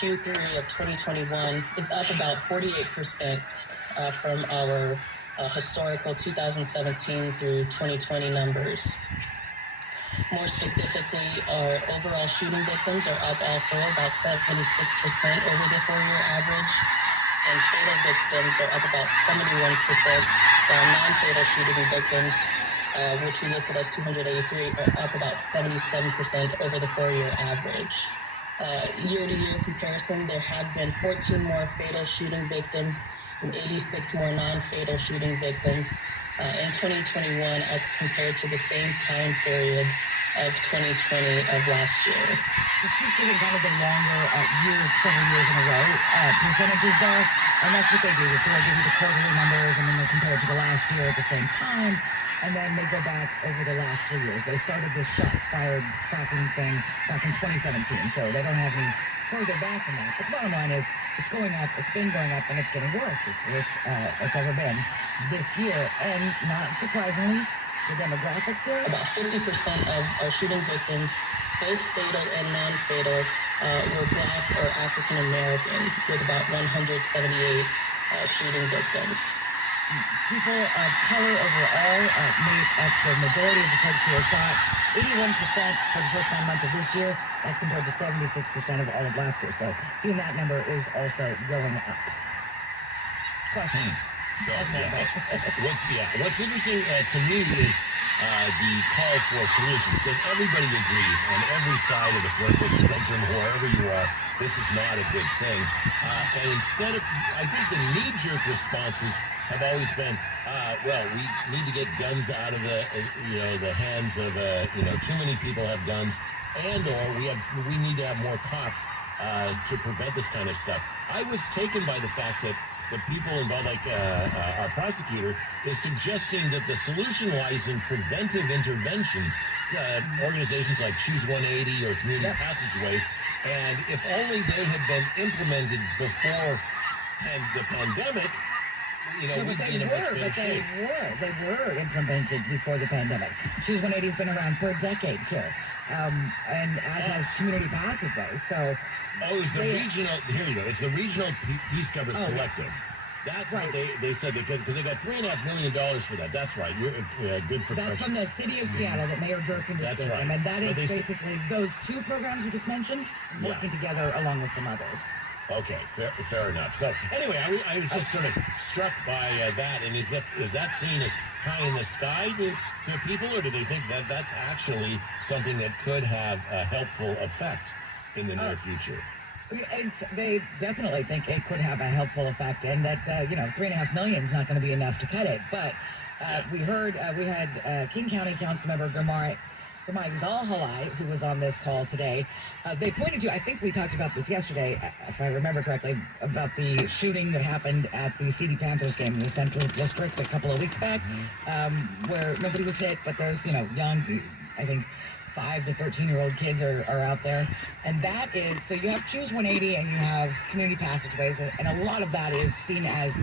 Q3 of 2021 is up about 48% from our historical 2017 through 2020 numbers. More specifically, our overall shooting victims are up also about 76% over the 4-year average, and fatal victims are up about 71%, while non-fatal shooting victims, which we listed as 283, are up about 77% over the 4-year average. Year-to-year comparison, there have been 14 more fatal shooting victims and 86 more non-fatal shooting victims in 2021 as compared to the same time period of 2020 of last year. This keeps getting kind of the longer several years in a row percentages there, and that's what they do. So they'll give you the quarterly numbers, and then they'll compare it to the last year at the same time, and then they go back over the last 3 years. They started this shots-fired tracking thing back in 2017, so they don't have any further back than that. But the bottom line is, it's going up, it's been going up, and it's getting worse. It's worse it's ever been this year, and not surprisingly, the demographics here. About 50% of our shooting victims, both fatal and non-fatal, were Black or African American, with about 178 shooting victims. People of color overall made up the majority of the folks who were shot. 81% for the first 9 months of this year, as compared to 76% of all of last year. So even that number is also going up. Question. So, what's interesting to me is the call for solutions, because everybody agrees on every side of the political spectrum, wherever you are, this is not a good thing. And instead of, I think the knee-jerk responses have always been, well, we need to get guns out of the hands of, too many people have guns, and or we need to have more cops to prevent this kind of stuff. I was taken by the fact that the people involved, like our prosecutor, is suggesting that the solution lies in preventive interventions, organizations like Choose 180 or Community Passageways, and if only they had been implemented before the pandemic, we'd be in a much better shape. They were implemented before the pandemic. Choose 180 has been around for a decade here. And as has Community Passageways, so... it's the regional... Here you go. It's the Regional Peace Governors Collective. That's right. What they said they could, because they got $3.5 million for that. That's right. You're good for... That's from the city of Seattle that Mayor Durkin just gave them. And that is basically those two programs you just mentioned working together along with some others. Okay, fair enough. So anyway, I was just sort of struck by that. And is that seen as pie in the sky to people, or do they think that that's actually something that could have a helpful effect in the near future? They definitely think it could have a helpful effect, and that $3.5 million is not going to be enough to cut it. But we had King County Councilmember Gamai Zalhalai, who was on this call today. They pointed to, I think we talked about this yesterday, if I remember correctly, about the shooting that happened at the CD Panthers game in the Central District a couple of weeks back, where nobody was hit, but those, young, I think, 5 to 13-year-old kids are out there. And that is, so you have Choose 180 and you have Community Passageways, and a lot of that is seen as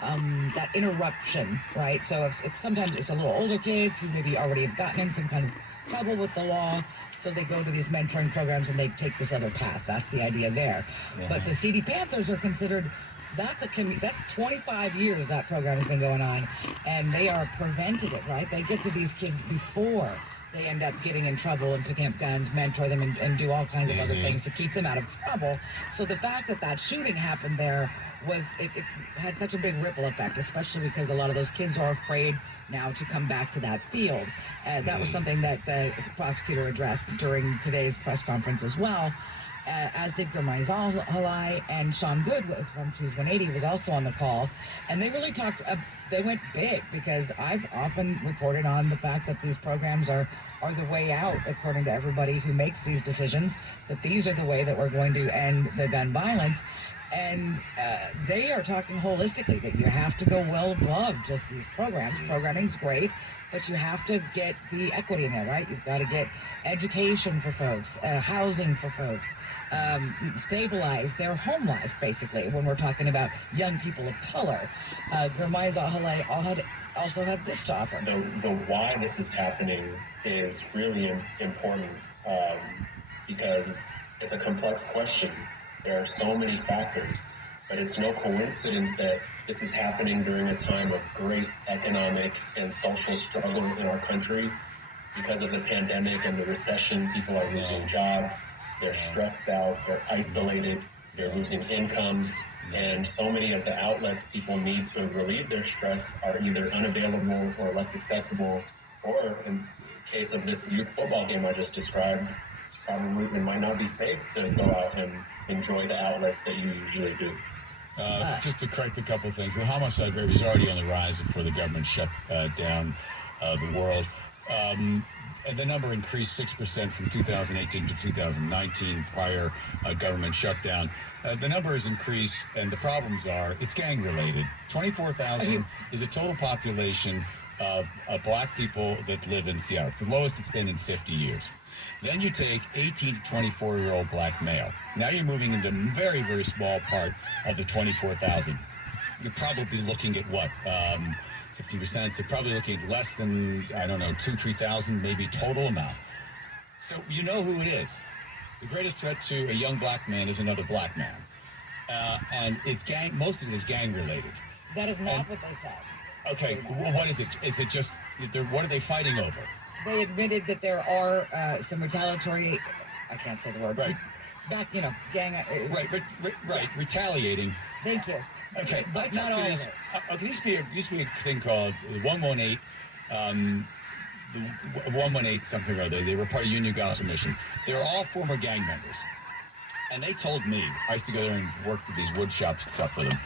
that interruption, right? So sometimes it's a little older kids who maybe already have gotten in some kind of trouble with the law, so they go to these mentoring programs and they take this other path. That's the idea there. Yeah. But the CD Panthers are considered, that's 25 years that program has been going on, and they are preventative, right? They get to these kids before they end up getting in trouble and picking up guns, mentor them, and do all kinds of other things to keep them out of trouble. So the fact that shooting happened there it had such a big ripple effect, especially because a lot of those kids are afraid now to come back to that field. That was something that the prosecutor addressed during today's press conference as well, as did Gamai Zalhalai, and Sean Good from Choose 180 was also on the call. And they really they went big, because I've often reported on the fact that these programs are the way out, according to everybody who makes these decisions, that these are the way that we're going to end the gun violence. And they are talking holistically, that you have to go well above just these programs. Programming's great, but you have to get the equity in there, right? You've got to get education for folks, housing for folks, stabilize their home life, basically, when we're talking about young people of color. Gamai Zalhalai also had this to offer. The why this is happening is really important, because it's a complex question. There are so many factors, but it's no coincidence that this is happening during a time of great economic and social struggle in our country. Because of the pandemic and the recession, people are losing jobs, they're stressed out, they're isolated, they're losing income, and so many of the outlets people need to relieve their stress are either unavailable or less accessible, or in the case of this youth football game I just described, it might not be safe to go out and enjoy the outlets that you usually do. Just to correct a couple of things, the homicide rate was already on the rise before the government shut down the world. And the number increased 6% from 2018 to 2019, prior government shutdown. The number has increased, and the problems are, it's gang-related. 24,000 is the total population of black people that live in Seattle. It's the lowest it's been in 50 years. Then you take 18 to 24-year-old black male. Now you're moving into a very, very small part of the 24,000. You're probably looking at what? 50%, so probably looking at less than, I don't know, 3,000 maybe total amount. So you know who it is. The greatest threat to a young black man is another black man. And it's most of it is gang related. That is not what they said. Okay, well, what is it? Is it just, what are they fighting over? They admitted that there are some retaliatory, I can't say the word. Right. Gang. Right, retaliating. Thank you. Okay, but not all of it. There used to be a thing called the 118, the 118 something or other. They were part of Union Gospel Mission. They were all former gang members. And they told me, I used to go there and work with these wood shops and stuff with them.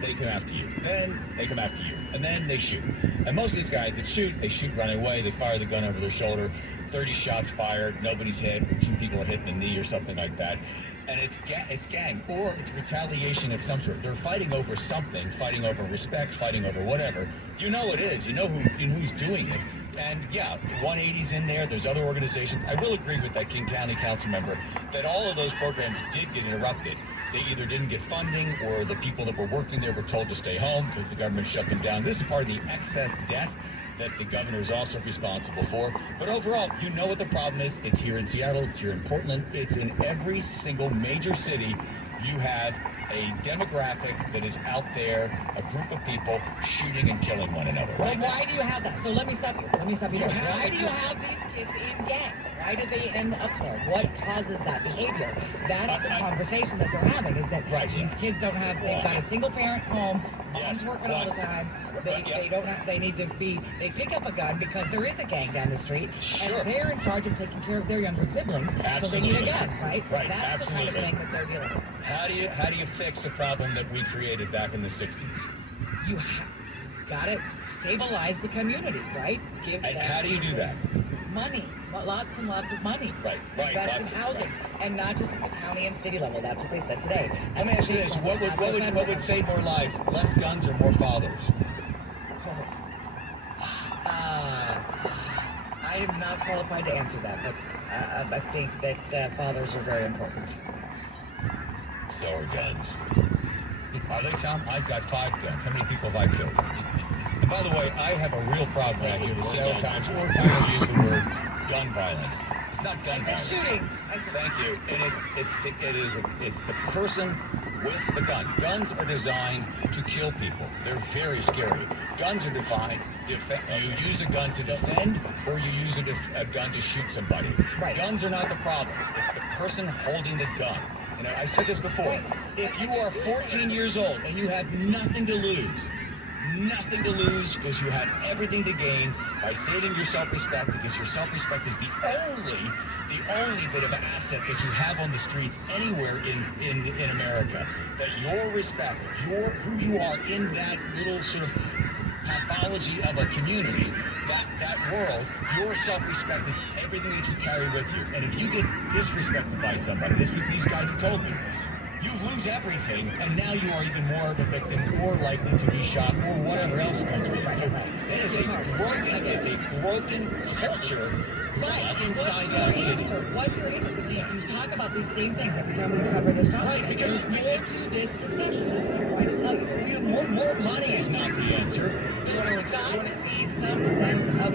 They come after you. Then they come after you. And then they shoot. And most of these guys that shoot, they shoot running away. They fire the gun over their shoulder. 30 shots fired. Nobody's hit. 2 people are hit in the knee or something like that. And it's gang. Or it's retaliation of some sort. They're fighting over something. Fighting over respect. Fighting over whatever. You know it is. You know who's doing it. And yeah, 180's in there. There's other organizations. I will agree with that King County council member that all of those programs did get interrupted. They either didn't get funding or the people that were working there were told to stay home because the government shut them down. This is part of the excess death that the governor is also responsible for. But overall, you know what the problem is. It's here in Seattle. It's here in Portland. It's in every single major city. You have a demographic that is out there, a group of people shooting and killing one another. Well, why do you have that? So let me stop you. there. Why do you have these kids in gangs? Why did they end up there? What causes that behavior? That's the conversation that they're having, is that these kids don't have, they've got a single parent home, mom's working all the time, they don't have, they need to be, they pick up a gun because there is a gang down the street, and they're in charge of taking care of their younger siblings, so they need a gun, right? Right, That's the kind of thing that they're dealing with. How do you fix the problem that we created back in the 60s? You got to stabilize the community, right? And how do you do that? Money, lots and lots of money. Right. Invest in housing, and not just at the county and city level. That's what they said today. Let me ask you this: what would save more lives, less guns or more fathers? I am not qualified to answer that, but I think that fathers are very important. So are guns. Are they, Tom? I've got 5 guns. How many people have I killed? And by the way, I have a real problem when I hear the Seattle Times or Times use the word gun violence. It's not gun violence. Shooting. Thank you. And it's the person with the gun. Guns are designed to kill people. They're very scary. Guns are defined. You use a gun to defend, or you use a gun to shoot somebody. Right. Guns are not the problem. It's the person holding the gun. You know, I said this before. If you are 14 years old and you have nothing to lose because you have everything to gain by saving your self-respect, because your self-respect is the only bit of asset that you have on the streets anywhere in America. That your respect, who you are in that little sort of pathology of a community, that world, your self-respect is everything that you carry with you. And if you get disrespected by somebody, this is what these guys have told me, you lose everything, and now you are even more of a victim, more likely to be shot, or whatever else comes with it. So it is a broken culture right inside that city. What's your answer? You talk about these same things every time we cover this topic. Right, because to this discussion. That's what I'm trying to tell you. More money is not the answer. There's got to be some sense of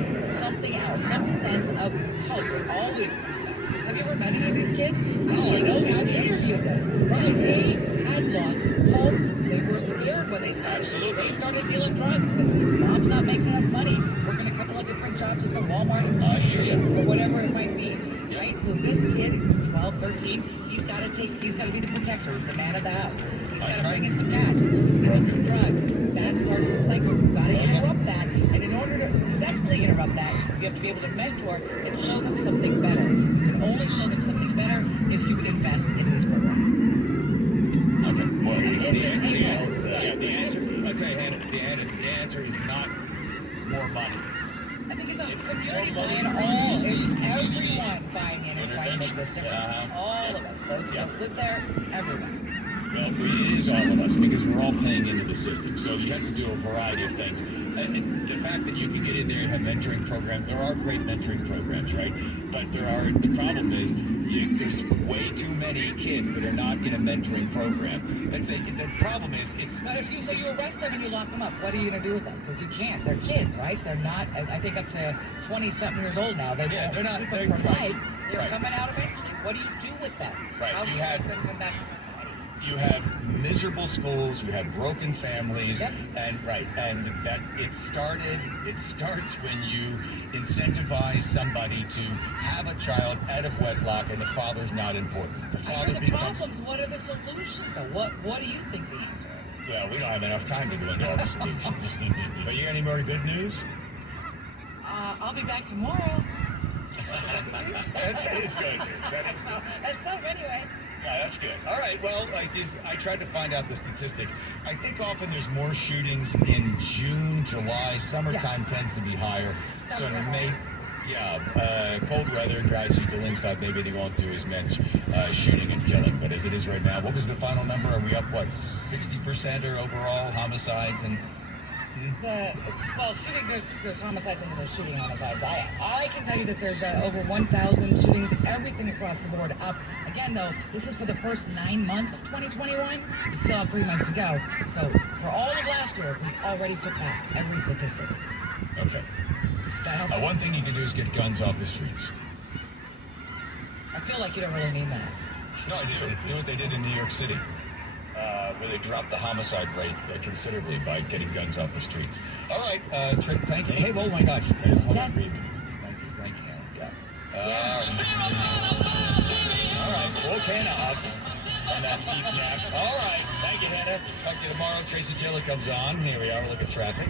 of hope that always comes back. Because have you ever met any of these kids? Oh, I know these I've kids. interviewed them. Right? They had lost hope. They were scared when they started. Absolutely. They started dealing drugs because mom's not making enough money, working a couple of different jobs at the Walmart and I hear ya. or whatever it might be. Right? So this kid, 12, 13, he's got to be the protector. He's the man of the house. He's got to bring in some cash, bring in some drugs. That starts the cycle. You've got to interrupt that. And in order to successfully interrupt that, you have to be able to mentor and show them something better. You can only show them something better if you invest in these programs. Okay. Well, the answer, I'll tell you, Hannah, the answer is not more money. I think it's a community buying all. It's everyone buying in and trying to make this difference. All of us. Those who don't live there, everyone. Well, it is all of us because we're all paying into the system. So you have to do a variety of things. And the fact that you can get in there and have mentoring programs, there are great mentoring programs, right? But the problem is there's way too many kids that are not in a mentoring program. The problem is So you arrest them and you lock them up. What are you going to do with them? Because you can't. They're kids, right? They're not, I think, up to 20-something years old now. They're not keep them for life. They're coming out eventually. What do you do with them? Right. How do you get them to come back to society? You have miserable schools, you have broken families, Yep. and that it starts when you incentivize somebody to have a child out of wedlock and the father's not important. The I father heard the problems. What are the solutions, though? What do you think the answer is? Well, we don't have enough time to go into all the solutions. But you got any more good news? I'll be back tomorrow. That's good news. That's stuff anyway. Yeah, that's good. All right. Well, I tried to find out the statistic. I think often there's more shootings in June, July. Summertime tends to be higher. So in May, cold weather drives people inside. Maybe they won't do as much shooting and killing. But as it is right now, what was the final number? Are we up 60% or overall homicides and? Shooting, there's homicides and there's shooting homicides. I can tell you that there's over 1,000 shootings, everything across the board up. Again, though, this is for the first 9 months of 2021. We still have 3 months to go. So for all of last year, we've already surpassed every statistic. Okay. That helps. One thing you can do is get guns off the streets. I feel like you don't really mean that. No, I do. Do what they did in New York City. Where they dropped the homicide rate considerably by getting guns off the streets. All right, Trick, thank you. Hey, oh my gosh. Hold on for you. Thank you. Yeah. All right, full can up on that deep neck. All right, thank you, Hannah. Talk to you tomorrow. Tracy Taylor comes on. Here we are. Look at traffic.